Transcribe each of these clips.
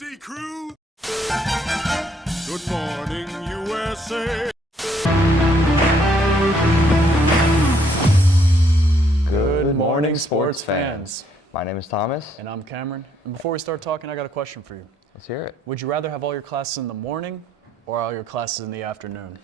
Dusty Crew. Good morning, USA. Good morning, sports fans. My name is Thomas. And I'm Cameron. And before we start talking, I got a question for you. Let's hear it. Would you rather have all your classes in the morning or all your classes in the afternoon?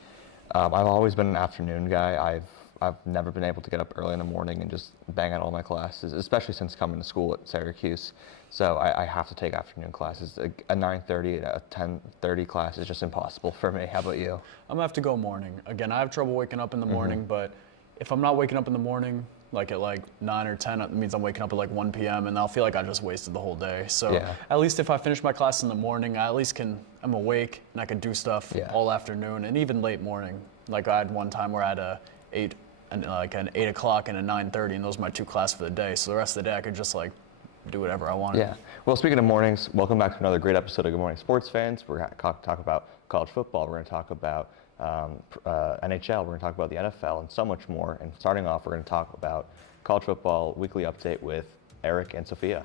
I've always been an afternoon guy. I've never been able to get up early in the morning and just bang out all my classes, especially since coming to school at Syracuse. So I have to take afternoon classes. A 9:30 and a 10:30 class is just impossible for me. How about you? I'm going to have to go morning. Again, I have trouble waking up in the morning, but if I'm not waking up in the morning, like at 9 or 10, it means I'm waking up at 1 p.m. and I'll feel like I just wasted the whole day. So At least if I finish my class in the morning, I at least I'm awake and I can do stuff all afternoon and even late morning. Like I had one time where I had an 8 o'clock and a 9:30, and those are my two classes for the day. So the rest of the day I could just do whatever I wanted. Yeah. Well, speaking of mornings, welcome back to another great episode of Good Morning Sports Fans. We're going to talk about college football. We're going to talk about NHL. We're going to talk about the NFL and so much more. And starting off, we're going to talk about college football weekly update with Eric and Sophia.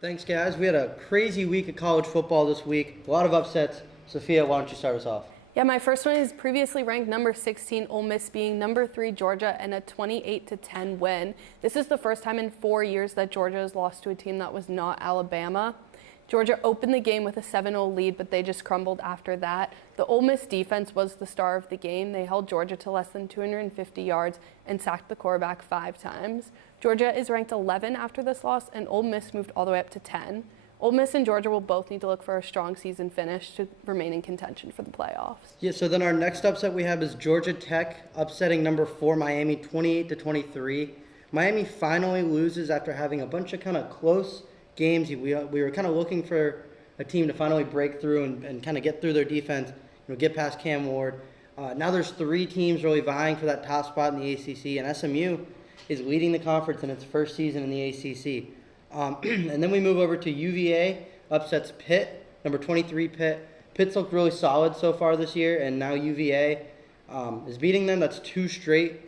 Thanks, guys. We had a crazy week of college football this week. A lot of upsets. Sophia, why don't you start us off? Yeah, my first one is previously ranked number 16 Ole Miss being number 3 Georgia and a 28-10 win. This is the first time in 4 years that Georgia has lost to a team that was not Alabama. Georgia opened the game with a 7-0 lead, but they just crumbled after that. The Ole Miss defense was the star of the game. They held Georgia to less than 250 yards and sacked the quarterback 5 times. Georgia is ranked 11 after this loss, and Ole Miss moved all the way up to 10. Ole Miss and Georgia will both need to look for a strong season finish to remain in contention for the playoffs. Yeah, so then our next upset we have is Georgia Tech upsetting number 4 Miami 28-23. Miami finally loses after having a bunch of kind of close games. We were kind of looking for a team to finally break through and kind of get through their defense, get past Cam Ward. Now there's 3 teams really vying for that top spot in the ACC, and SMU is leading the conference in its first season in the ACC. And then we move over to UVA, upsets Pitt, number 23 Pitt. Pitt's looked really solid so far this year, and now UVA is beating them. That's 2 straight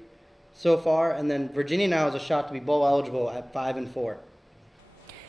so far. And then Virginia now has a shot to be bowl eligible at 5-4.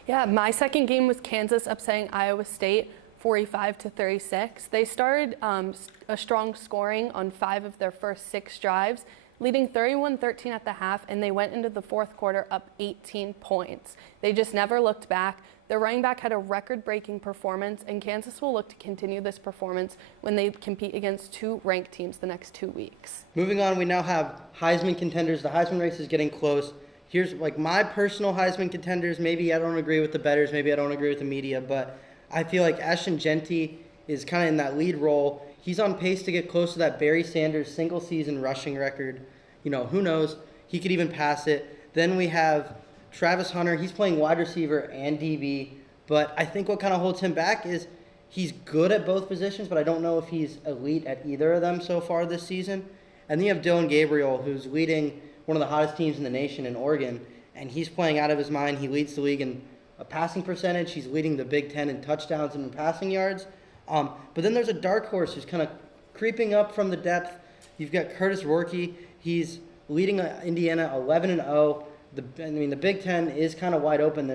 Yeah, my second game was Kansas upsetting Iowa State 45-36. They started a strong scoring on 5 of their first 6 drives, leading 31-13 at the half, and they went into the fourth quarter up 18 points. They just never looked back. Their running back had a record-breaking performance, and Kansas will look to continue this performance when they compete against 2 ranked teams the next 2 weeks. Moving on, we now have Heisman contenders. The Heisman race is getting close. Here's my personal Heisman contenders. Maybe I don't agree with the bettors. Maybe I don't agree with the media, but I feel like Ashton Jeanty is kind of in that lead role. He's on pace to get close to that Barry Sanders single-season rushing record. Who knows? He could even pass it. Then we have Travis Hunter. He's playing wide receiver and DB, but I think what kind of holds him back is he's good at both positions, but I don't know if he's elite at either of them so far this season. And then you have Dylan Gabriel, who's leading one of the hottest teams in the nation in Oregon, and he's playing out of his mind. He leads the league in a passing percentage. He's leading the Big Ten in touchdowns and in passing yards. But then there's a dark horse who's kind of creeping up from the depth. You've got Curtis Rourke. He's leading Indiana 11-0. The Big Ten is kind of wide open.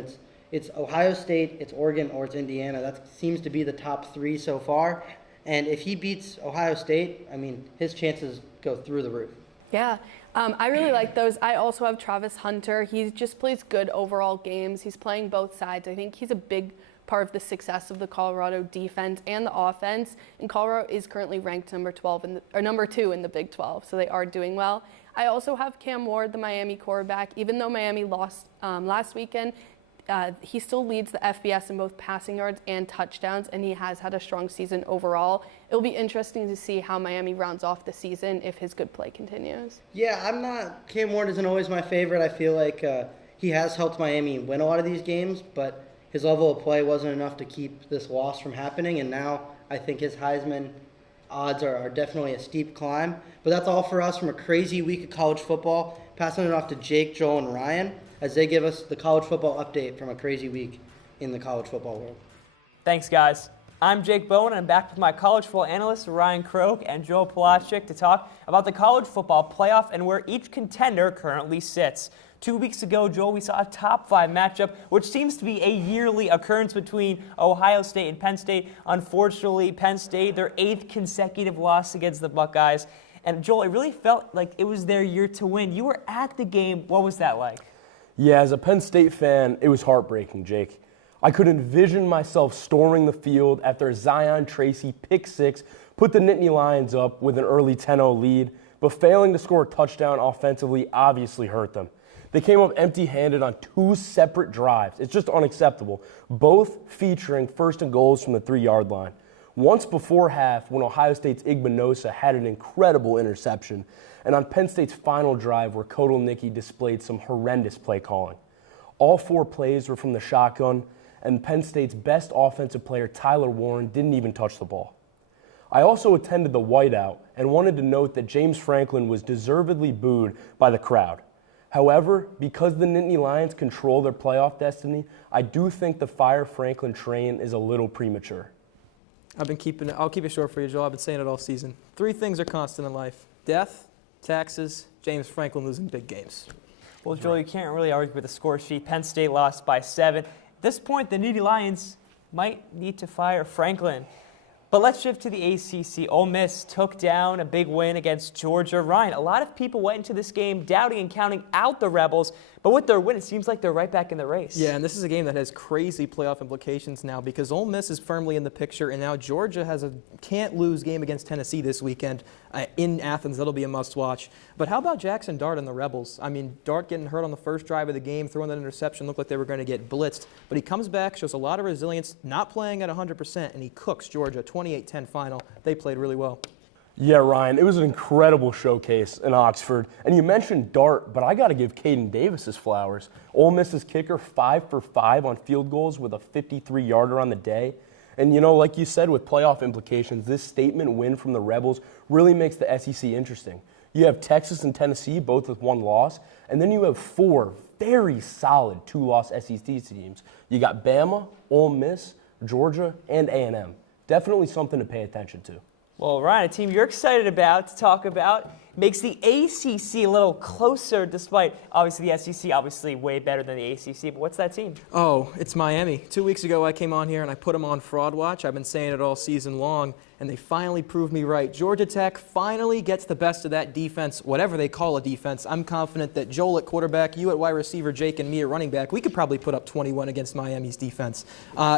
It's Ohio State, it's Oregon, or it's Indiana. That seems to be the top 3 so far. And if he beats Ohio State, his chances go through the roof. Yeah, I really like those. I also have Travis Hunter. He just plays good overall games. He's playing both sides. I think he's a big part of the success of the Colorado defense and the offense. And Colorado is currently ranked number 2 in the Big 12, so they are doing well. I also have Cam Ward, the Miami quarterback. Even though Miami lost last weekend, he still leads the FBS in both passing yards and touchdowns, and he has had a strong season overall. It'll be interesting to see how Miami rounds off the season if his good play continues. Yeah, Cam Ward isn't always my favorite. I feel like he has helped Miami win a lot of these games, but his level of play wasn't enough to keep this loss from happening, and now I think his Heisman odds are definitely a steep climb. But that's all for us from a crazy week of college football. Passing it off to Jake, Joel, and Ryan as they give us the college football update from a crazy week in the college football world. Thanks, guys. I'm Jake Bowen, and I'm back with my college football analysts Ryan Croak and Joel Palachik to talk about the college football playoff and where each contender currently sits. 2 weeks ago, Joel, we saw a top 5 matchup, which seems to be a yearly occurrence between Ohio State and Penn State. Unfortunately, Penn State, their 8th consecutive loss against the Buckeyes. And Joel, it really felt like it was their year to win. You were at the game. What was that like? Yeah, as a Penn State fan, it was heartbreaking, Jake. I could envision myself storming the field after Zion Tracy pick 6 put the Nittany Lions up with an early 10-0 lead, but failing to score a touchdown offensively obviously hurt them. They came up empty-handed on 2 separate drives. It's just unacceptable, both featuring first and goals from the 3-yard line. Once before half, when Ohio State's Igbinosa had an incredible interception, and on Penn State's final drive where Kotelnicki displayed some horrendous play calling. All 4 plays were from the shotgun, and Penn State's best offensive player, Tyler Warren, didn't even touch the ball. I also attended the whiteout and wanted to note that James Franklin was deservedly booed by the crowd. However, because the Nittany Lions control their playoff destiny, I do think the Fire Franklin train is a little premature. I'll keep it short for you, Joel. I've been saying it all season. 3 things are constant in life: death, taxes, James Franklin losing big games. Well, Joel, you can't really argue with the score sheet. Penn State lost by 7. At this point, the Nittany Lions might need to fire Franklin. But let's shift to the ACC. Ole Miss took down a big win against Georgia. Ryan, a lot of people went into this game doubting and counting out the Rebels, but with their win, it seems like they're right back in the race. Yeah, and this is a game that has crazy playoff implications now because Ole Miss is firmly in the picture, and now Georgia has a can't-lose game against Tennessee this weekend in Athens. That'll be a must-watch. But how about Jackson Dart and the Rebels? I mean, Dart getting hurt on the first drive of the game, throwing that interception, looked like they were going to get blitzed. But he comes back, shows a lot of resilience, not playing at 100%, and he cooks Georgia 28-10 final. They played really well. Yeah, Ryan, it was an incredible showcase in Oxford. And you mentioned Dart, but I got to give Caden Davis his flowers. Ole Miss's kicker, 5 for 5 on field goals with a 53-yarder on the day. And, you know, like you said, with playoff implications, this statement win from the Rebels really makes the SEC interesting. You have Texas and Tennessee, both with 1 loss, and then you have 4 very solid 2-loss SEC teams. You got Bama, Ole Miss, Georgia, and A&M. Definitely something to pay attention to. Well, Ryan, a team you're excited about to talk about makes the ACC a little closer despite, obviously, the SEC obviously way better than the ACC. But what's that team? Oh, it's Miami. 2 weeks ago, I came on here and I put them on Fraud Watch. I've been saying it all season long, and they finally proved me right. Georgia Tech finally gets the best of that defense, whatever they call a defense. I'm confident that Joel at quarterback, you at wide receiver, Jake, and me at running back, we could probably put up 21 against Miami's defense.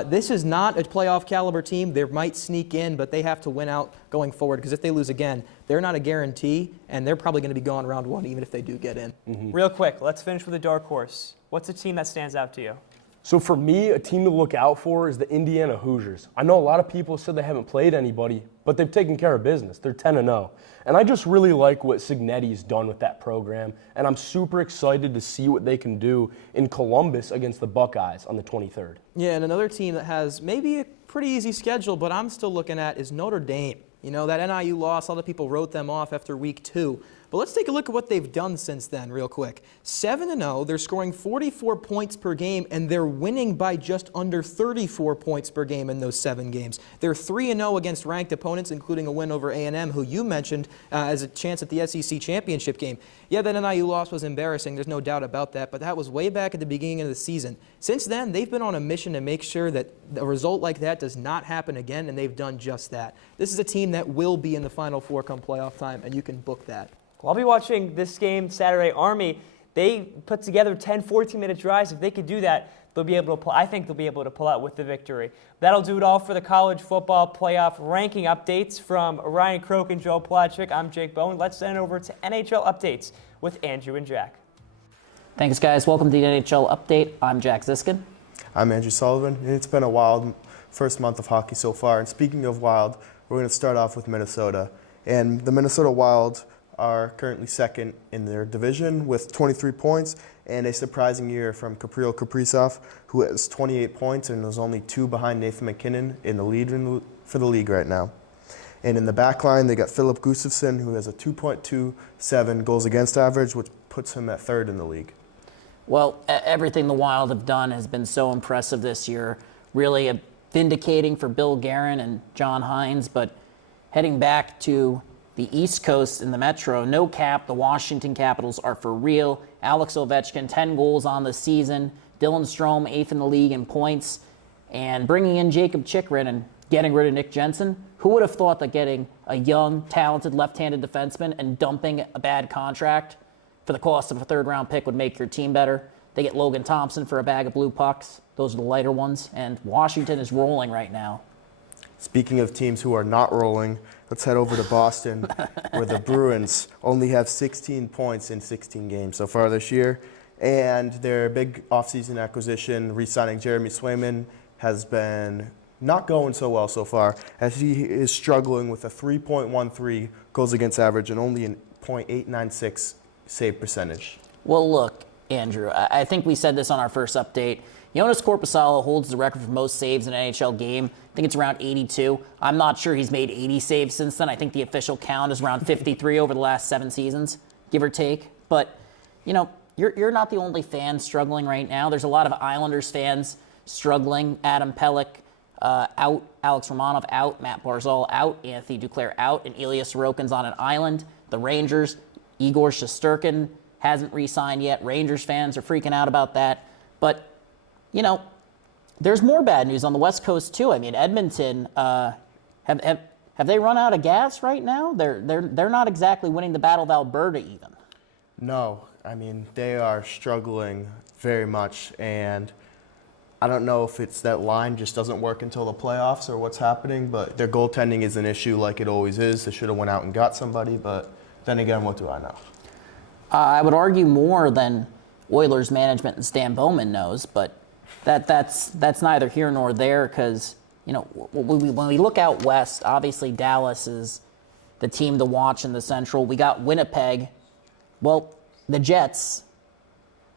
This is not a playoff caliber team. They might sneak in, but they have to win out going forward because if they lose again, they're not a guarantee, and they're probably going to be gone round 1 even if they do get in. Real quick, let's finish with a dark horse. What's a team that stands out to you? So for me, a team to look out for is the Indiana Hoosiers. I know a lot of people said they haven't played anybody, but they've taken care of business. They're 10-0. And I just really like what Cignetti's done with that program, and I'm super excited to see what they can do in Columbus against the Buckeyes on the 23rd. Yeah, and another team that has maybe a pretty easy schedule, but I'm still looking at is Notre Dame. You know, that NIU loss, a lot of people wrote them off after week 2. But let's take a look at what they've done since then real quick. 7-0, they're scoring 44 points per game, and they're winning by just under 34 points per game in those 7 games. They're 3-0 against ranked opponents, including a win over A&M, who you mentioned as a chance at the SEC championship game. Yeah, that NIU loss was embarrassing, there's no doubt about that, but that was way back at the beginning of the season. Since then, they've been on a mission to make sure that a result like that does not happen again, and they've done just that. This is a team that will be in the Final Four come playoff time, and you can book that. Well, I'll be watching this game Saturday. Army, they put together 10, 14-minute drives. If they could do that, they'll be able to I think they'll be able to pull out with the victory. That'll do it all for the college football playoff ranking updates from Ryan Croak and Joel Palachik. I'm Jake Bowen. Let's send it over to NHL updates with Andrew and Jack. Thanks, guys. Welcome to the NHL update. I'm Jack Ziskin. I'm Andrew Sullivan, and it's been a wild first month of hockey so far. And speaking of wild, we're going to start off with Minnesota. And the Minnesota Wild are currently second in their division with 23 points and a surprising year from Kirill Kaprizov, who has 28 points and is only 2 behind Nathan McKinnon in the lead for the league right now. And in the back line, they got Philip Gustafsson, who has a 2.27 goals against average, which puts him at 3rd in the league. Well, everything the Wild have done has been so impressive this year. Really vindicating for Bill Guerin and John Hines, but heading back to the East Coast in the Metro, no cap, the Washington Capitals are for real. Alex Ovechkin, 10 goals on the season. Dylan Strome, 8th in the league in points. And bringing in Jacob Chikrin and getting rid of Nick Jensen. Who would have thought that getting a young, talented, left-handed defenseman and dumping a bad contract for the cost of a third-round pick would make your team better? They get Logan Thompson for a bag of blue pucks. Those are the lighter ones. And Washington is rolling right now. Speaking of teams who are not rolling, let's head over to Boston, where the Bruins only have 16 points in 16 games so far this year. And their big offseason acquisition, re-signing Jeremy Swayman, has been not going so well so far, as he is struggling with a 3.13 goals against average and only a .896 save percentage. Well, look, Andrew, I think we said this on our first update. Jonas Korpisalo holds the record for most saves in an NHL game. I think it's around 82. I'm not sure he's made 80 saves since then. I think the official count is around 53 over the last 7 seasons, give or take. But, you know, you're not the only fan struggling right now. There's a lot of Islanders fans struggling. Adam Pelech out, Alex Romanov out, Matt Barzal out, Anthony Duclair out, and Ilya Sorokin's on an island. The Rangers, Igor Shesterkin hasn't re-signed yet. Rangers fans are freaking out about that. But, you know, there's more bad news on the West Coast too. I mean, Edmonton have they run out of gas right now? They're not exactly winning the Battle of Alberta even. No, I mean, they are struggling very much, and I don't know if it's that line just doesn't work until the playoffs or what's happening, but their goaltending is an issue like it always is. They should have went out and got somebody, but then again, what do I know? I would argue more than Oilers management and Stan Bowman knows, but that's neither here nor there because, you know, when we look out west, obviously Dallas is the team to watch in the Central. We got Winnipeg. Well, the Jets,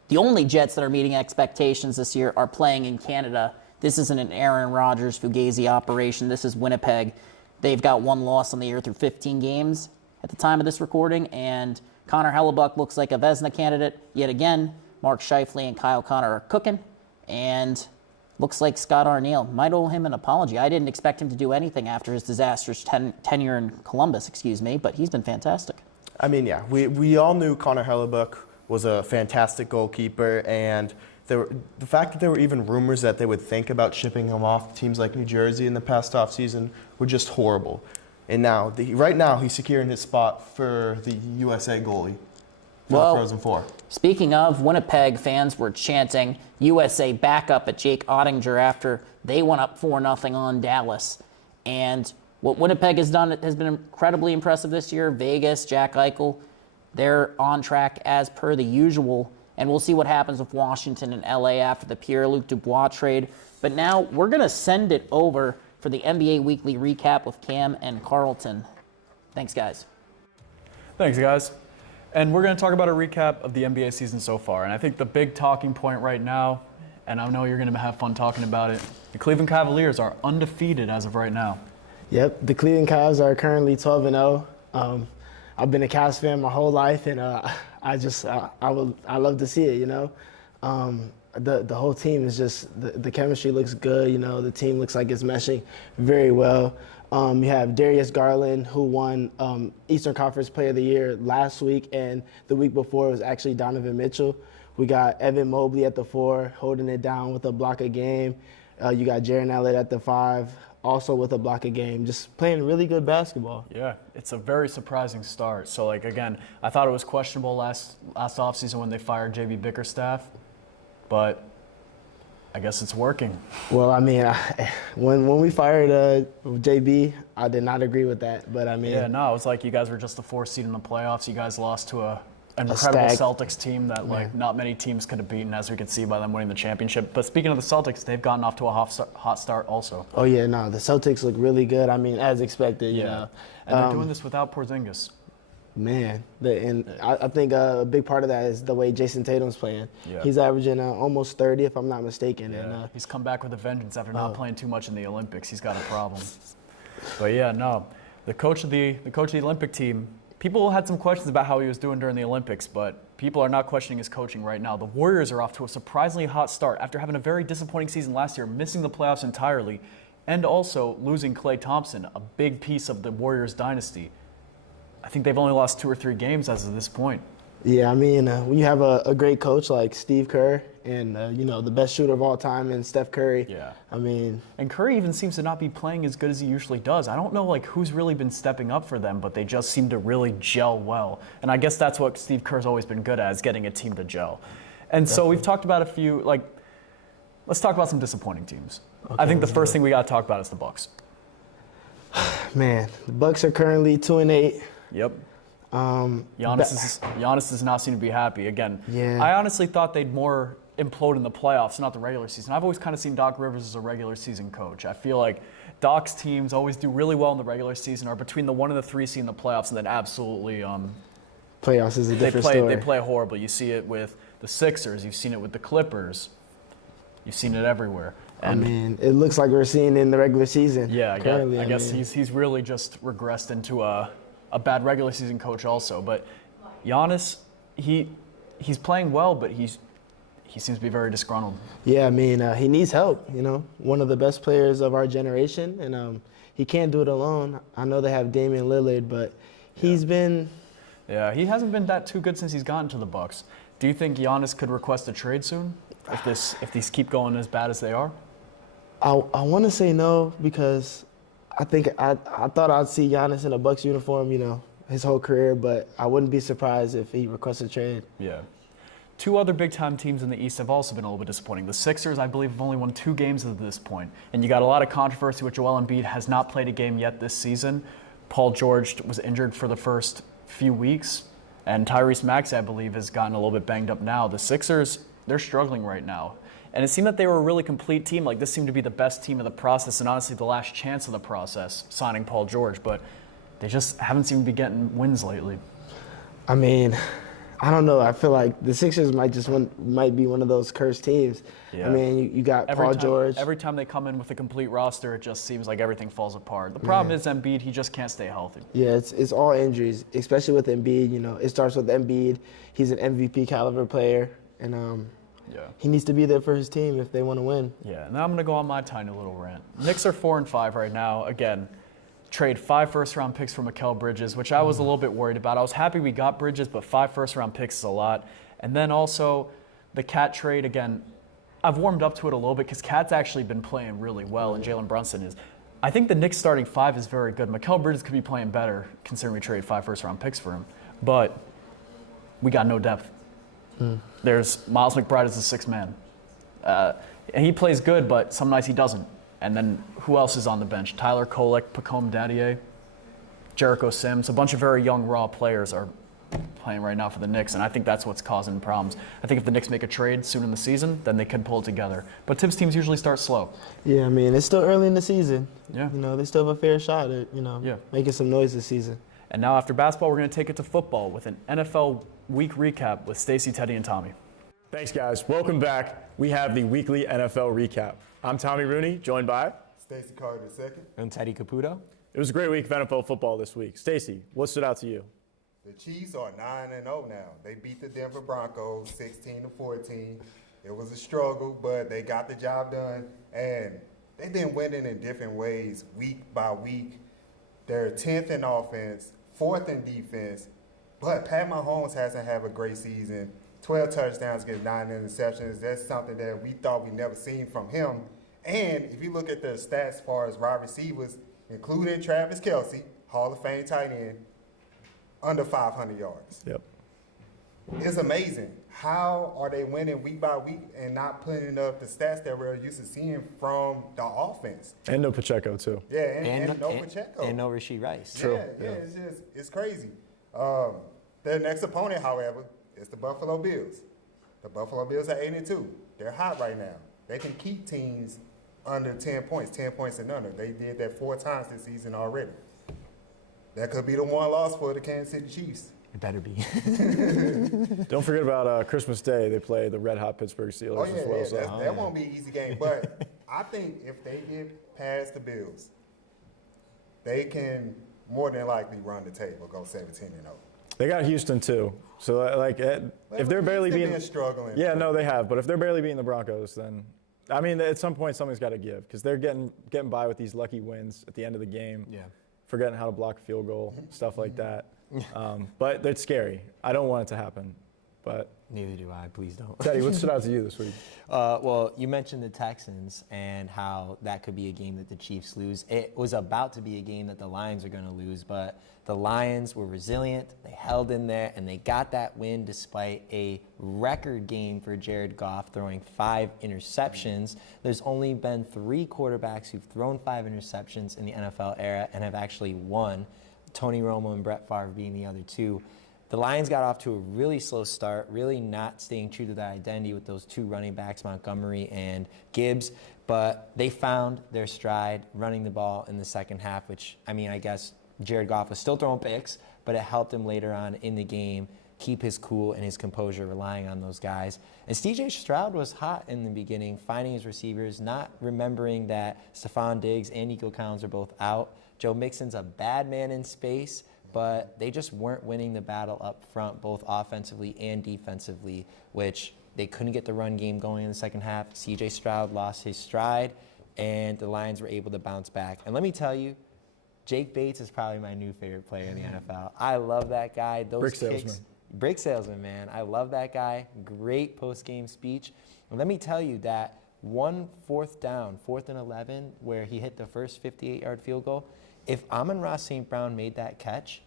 the only Jets that are meeting expectations this year are playing in Canada. This isn't an Aaron Rodgers Fugazi operation. This is Winnipeg. They've got 1 loss on the year through 15 games at the time of this recording, and Connor Hellebuck looks like a Vezina candidate yet again. Mark Scheifele and Kyle Connor are cooking, and looks like Scott Arniel might owe him an apology. I didn't expect him to do anything after his disastrous tenure in Columbus, but he's been fantastic. I mean, yeah, we all knew Connor Hellebuck was a fantastic goalkeeper, and the fact that there were even rumors that they would think about shipping him off to teams like New Jersey in the past offseason were just horrible. And now, right now, he's securing his spot for the USA goalie. Well, Frozen Four. Speaking of, Winnipeg fans were chanting USA backup at Jake Ottinger after they went up 4-0 on Dallas. And what Winnipeg has done has been incredibly impressive this year. Vegas, Jack Eichel, they're on track as per the usual. And we'll see what happens with Washington and LA after the Pierre-Luc Dubois trade. But now we're going to send it over for the NBA Weekly Recap with Cam and Carlton. Thanks, guys. Thanks, guys. And we're going to talk about a recap of the NBA season so far. And I think the big talking point right now, and I know you're going to have fun talking about it, the Cleveland Cavaliers are undefeated as of right now. Yep, the Cleveland Cavs are currently 12-0. I've been a Cavs fan my whole life, and I love to see it, you know. The whole team is just, the chemistry looks good, you know, the team looks like it's meshing very well. You have Darius Garland, who won Eastern Conference Player of the Year last week, and the week before it was actually Donovan Mitchell. We got Evan Mobley at the 4, holding it down with a block a game. You got Jaren Elliott at the 5, also with a block a game, just playing really good basketball. Yeah, it's a very surprising start. So, like, again, I thought it was questionable last offseason when they fired J.B. Bickerstaff, but I guess it's working. Well, I mean, when we fired JB, I did not agree with that. But I mean, yeah, no, it was like you guys were just the 4th seed in the playoffs. You guys lost to an incredible Celtics team that not many teams could have beaten, as we could see by them winning the championship. But speaking of the Celtics, they've gotten off to a hot start also. Oh yeah, no, the Celtics look really good. I mean, as expected, you know. And they're doing this without Porzingis. Man, and I think a big part of that is the way Jason Tatum's playing. Yeah. He's averaging almost 30, if I'm not mistaken. Yeah. And, he's come back with a vengeance after not playing too much in the Olympics. He's got a problem. But yeah, no, the coach of the Olympic team. People had some questions about how he was doing during the Olympics, but people are not questioning his coaching right now. The Warriors are off to a surprisingly hot start after having a very disappointing season last year, missing the playoffs entirely. and also losing Klay Thompson, a big piece of the Warriors dynasty. I think they've only lost 2 or 3 games as of this point. Yeah, I mean, when you have a great coach like Steve Kerr and, the best shooter of all time in Steph Curry. Yeah. I mean. And Curry even seems to not be playing as good as he usually does. I don't know, who's really been stepping up for them, but they just seem to really gel well. And I guess that's what Steve Kerr's always been good at, is getting a team to gel. And so we've talked about a few, let's talk about some disappointing teams. Okay, I think the first thing we got to talk about is the Bucks. Man, the Bucks are currently 2-8. Yep. Giannis does not seem to be happy. Again, yeah. I honestly thought they'd more implode in the playoffs, not the regular season. I've always kind of seen Doc Rivers as a regular season coach. I feel like Doc's teams always do really well in the regular season, are between the 1 and the 3 seed in the playoffs, and then absolutely playoffs is a different story. They play horrible. You see it with the Sixers. You've seen it with the Clippers. You've seen it everywhere. And I mean, it looks like we're seeing in the regular season. Yeah, I guess he's really just regressed into a bad regular season coach also. But Giannis, he's playing well, but he seems to be very disgruntled. Yeah, I mean, he needs help, one of the best players of our generation, and he can't do it alone. I know they have Damian Lillard, but he's been... Yeah, he hasn't been that too good since he's gotten to the Bucks. Do you think Giannis could request a trade soon if these keep going as bad as they are? I want to say no, because I think I thought I'd see Giannis in a Bucks uniform, his whole career, but I wouldn't be surprised if he requests a trade. Yeah. 2 other big-time teams in the East have also been a little bit disappointing. The Sixers, I believe, have only won 2 games at this point. And you got a lot of controversy with Joel Embiid, has not played a game yet this season. Paul George was injured for the first few weeks. And Tyrese Maxey, I believe, has gotten a little bit banged up now. The Sixers, they're struggling right now. And it seemed that they were a really complete team. This seemed to be the best team of the process, and honestly the last chance of the process, signing Paul George. But they just haven't seemed to be getting wins lately. I mean, I don't know. I feel like the Sixers might be one of those cursed teams. Yeah. I mean, you got Paul George. Every time they come in with a complete roster, it just seems like everything falls apart. The problem is Embiid, he just can't stay healthy. Yeah, it's all injuries, especially with Embiid. It starts with Embiid. He's an MVP caliber player, and he needs to be there for his team if they want to win. Yeah, now I'm going to go on my tiny little rant. Knicks are 4-5 right now. Again, trade 5 first-round picks for Mikal Bridges, which I was a little bit worried about. I was happy we got Bridges, but 5 first-round picks is a lot. And then also the Cat trade, again, I've warmed up to it a little bit because Cat's actually been playing really well, and Jalen Brunson is. I think the Knicks starting 5 is very good. Mikal Bridges could be playing better considering we trade 5 first-round picks for him. But we got no depth. There's Miles McBride as the 6th man. And he plays good, but some nights he doesn't. And then who else is on the bench? Tyler Kolek, Pacome Dadier, Jericho Sims. A bunch of very young, raw players are playing right now for the Knicks, and I think that's what's causing problems. I think if the Knicks make a trade soon in the season, then they could pull it together. But Tibbs teams usually start slow. Yeah, I mean, it's still early in the season. Yeah. They still have a fair shot at, making some noise this season. And now after basketball, we're going to take it to football with an NFL week recap with Stacey, Teddy, and Tommy. Thanks, guys. Welcome back. We have the weekly NFL recap. I'm Tommy Rooney, joined by Stacey Carter II. And Teddy Caputo. It was a great week of NFL football this week. Stacey, what stood out to you? The Chiefs are 9-0 now. They beat the Denver Broncos 16-14. It was a struggle, but they got the job done. And they've been winning in different ways week by week. They're 10th in offense, 4th in defense. But Pat Mahomes hasn't had a great season. 12 touchdowns against 9 interceptions. That's something that we thought we'd never seen from him. And if you look at the stats as far as wide receivers, including Travis Kelce, Hall of Fame tight end, under 500 yards. Yep. It's amazing. How are they winning week by week and not putting up the stats that we're used to seeing from the offense? And no Pacheco, too. Yeah, and no Pacheco. And no Rashee Rice. True. Yeah, it's crazy. Their next opponent, however, is the Buffalo Bills. The Buffalo Bills are 8-2. They're hot right now. They can keep teams under 10 points and under. They did that 4 times this season already. That could be the one loss for the Kansas City Chiefs. It better be. Don't forget about Christmas Day. They play the red-hot Pittsburgh Steelers as well. So. That won't be an easy game. But I think if they get past the Bills, they can more than likely run the table, go 17-0. They got Houston, too. So, if they're barely beating – struggling. Yeah, no, they have. But if they're barely beating the Broncos, then I mean, at some point, something's got to give because they're getting by with these lucky wins at the end of the game. Yeah. Forgetting how to block a field goal, stuff like that. But it's scary. I don't want it to happen. But neither do I. Please don't. Teddy, what stood out to you this week? Well, you mentioned the Texans and how that could be a game that the Chiefs lose. It was about to be a game that the Lions are going to lose, but the Lions were resilient. They held in there, and they got that win despite a record game for Jared Goff throwing 5 interceptions. There's only been 3 quarterbacks who've thrown 5 interceptions in the NFL era and have actually won, Tony Romo and Brett Favre being the other 2. The Lions got off to a really slow start, really not staying true to their identity with those 2 running backs, Montgomery and Gibbs, but they found their stride running the ball in the second half, which, I mean, I guess Jared Goff was still throwing picks, but it helped him later on in the game keep his cool and his composure, relying on those guys. And C.J. Stroud was hot in the beginning, finding his receivers, not remembering that Stephon Diggs and Nico Collins are both out. Joe Mixon's a bad man in space, but they just weren't winning the battle up front, both offensively and defensively, which they couldn't get the run game going in the second half. C.J. Stroud lost his stride, and the Lions were able to bounce back. And let me tell you, Jake Bates is probably my new favorite player in the NFL. I love that guy. Brick salesman, man. I love that guy. Great post-game speech. And let me tell you that one 4th down, 4th and 11, where he hit the first 58-yard field goal, if Amon-Ra St. Brown made that catch,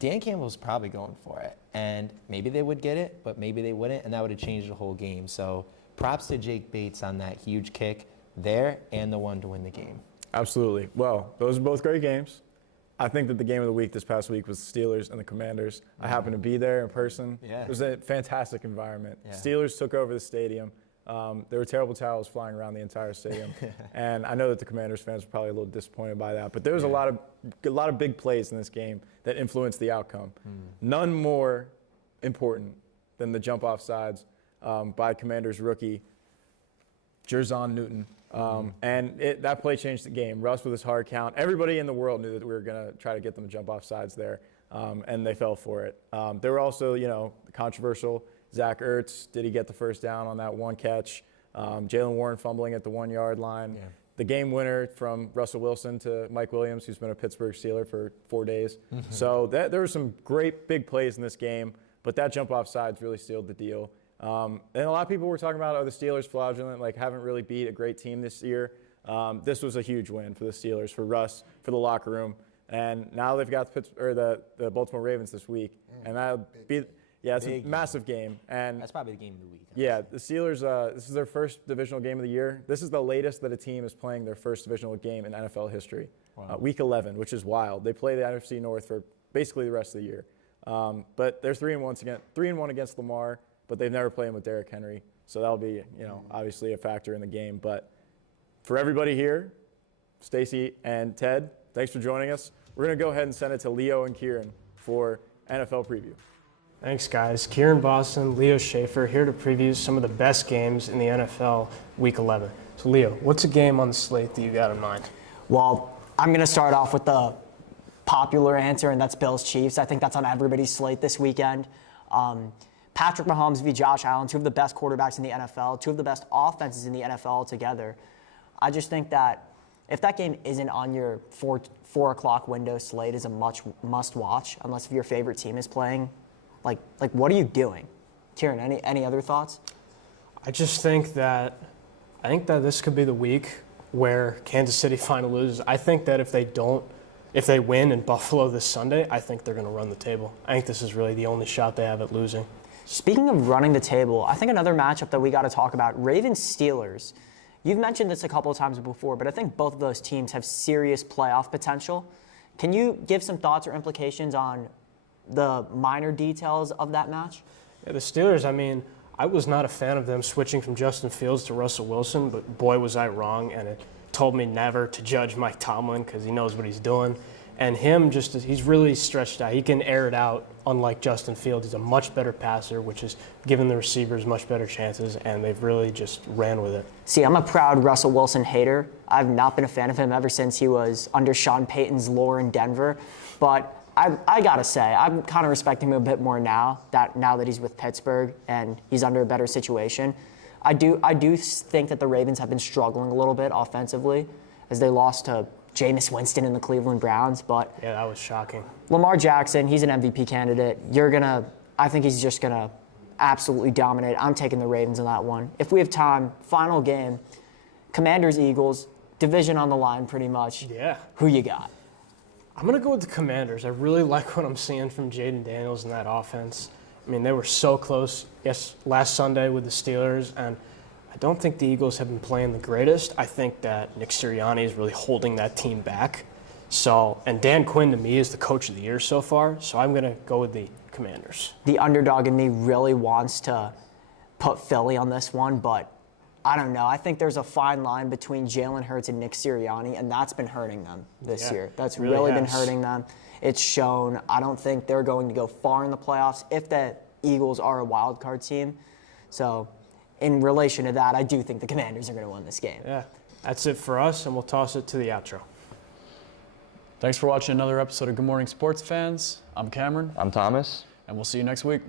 Dan Campbell's probably going for it. And maybe they would get it, but maybe they wouldn't, and that would have changed the whole game. So props to Jake Bates on that huge kick there and the one to win the game. Absolutely. Well, those are both great games. I think that the game of the week this past week was the Steelers and the Commanders. I happened to be there in person. Yeah. It was a fantastic environment. Yeah. Steelers took over the stadium. There were terrible towels flying around the entire stadium. And I know that the Commanders fans were probably a little disappointed by that. But there was a lot of big plays in this game that influenced the outcome. None more important than the jump off sides by Commanders rookie, Jerzon Newton. And that play changed the game. Russ with his hard count. Everybody in the world knew that we were going to try to get them to jump off sides there, and they fell for it. There were also, the controversial Zach Ertz. Did he get the first down on that one catch? Jalen Warren fumbling at the 1-yard line. Yeah. The game winner from Russell Wilson to Mike Williams, who's been a Pittsburgh Steeler for 4 days. So there were some great big plays in this game, but that jump off sides really sealed the deal. And a lot of people were talking about, the Steelers fraudulent, haven't really beat a great team this year. This was a huge win for the Steelers, for Russ, for the locker room. And now they've got the Baltimore Ravens this week. And that'll be, it's a massive game. And that's probably the game of the week. Yeah, the Steelers, this is their first divisional game of the year. This is the latest that a team is playing their first divisional game in NFL history. Wow. Week 11, which is wild. They play the NFC North for basically the rest of the year. But they're 3-1 against Lamar. But they've never played him with Derrick Henry. So that'll be, obviously a factor in the game. But for everybody here, Stacy and Ted, thanks for joining us. We're going to go ahead and send it to Leo and Kieran for NFL preview. Thanks, guys. Kieran Boston, Leo Schaefer, here to preview some of the best games in the NFL Week 11. So, Leo, what's a game on the slate that you got in mind? Well, I'm going to start off with the popular answer, and that's Bills-Chiefs. I think that's on everybody's slate this weekend. Patrick Mahomes v. Josh Allen, 2 of the best quarterbacks in the NFL, 2 of the best offenses in the NFL together. I just think that if that game isn't on your 4 o'clock window slate is a must watch, unless if your favorite team is playing. Like what are you doing? Kieran, any other thoughts? I think that this could be the week where Kansas City finally loses. I think that if they win in Buffalo this Sunday, I think they're going to run the table. I think this is really the only shot they have at losing. Speaking of running the table, I think another matchup that we got to talk about, Ravens-Steelers. You've mentioned this a couple of times before, but I think both of those teams have serious playoff potential. Can you give some thoughts or implications on the minor details of that match? Yeah, the Steelers, I was not a fan of them switching from Justin Fields to Russell Wilson, but boy was I wrong, and it told me never to judge Mike Tomlin because he knows what he's doing. And he's really stretched out. He can air it out, unlike Justin Fields. He's a much better passer, which has given the receivers much better chances, and they've really just ran with it. See, I'm a proud Russell Wilson hater. I've not been a fan of him ever since he was under Sean Payton's lore in Denver. But I got to say, I'm kind of respecting him a bit more now that he's with Pittsburgh and he's under a better situation. I do think that the Ravens have been struggling a little bit offensively as they lost to Jameis Winston and the Cleveland Browns. But yeah, that was shocking. Lamar Jackson, he's an MVP candidate. I think he's just gonna absolutely dominate. I'm taking the Ravens in that one. If we have time, final game, Commanders Eagles, division on the line pretty much. Yeah. Who you got? I'm going to go with the Commanders. I really like what I'm seeing from Jaden Daniels in that offense. I mean, they were so close last Sunday with the Steelers, and I don't think the Eagles have been playing the greatest. I think that Nick Sirianni is really holding that team back. And Dan Quinn, to me, is the coach of the year so far, so I'm going to go with the Commanders. The underdog in me really wants to put Philly on this one, but I don't know. I think there's a fine line between Jalen Hurts and Nick Sirianni, and that's been hurting them this year. That's really been hurting them. It's shown. I don't think they're going to go far in the playoffs if the Eagles are a wild card team. So in relation to that, I do think the Commanders are going to win this game. Yeah, that's it for us, and we'll toss it to the outro. Thanks for watching another episode of Good Morning Sports Fans. I'm Cameron. I'm Thomas. And we'll see you next week.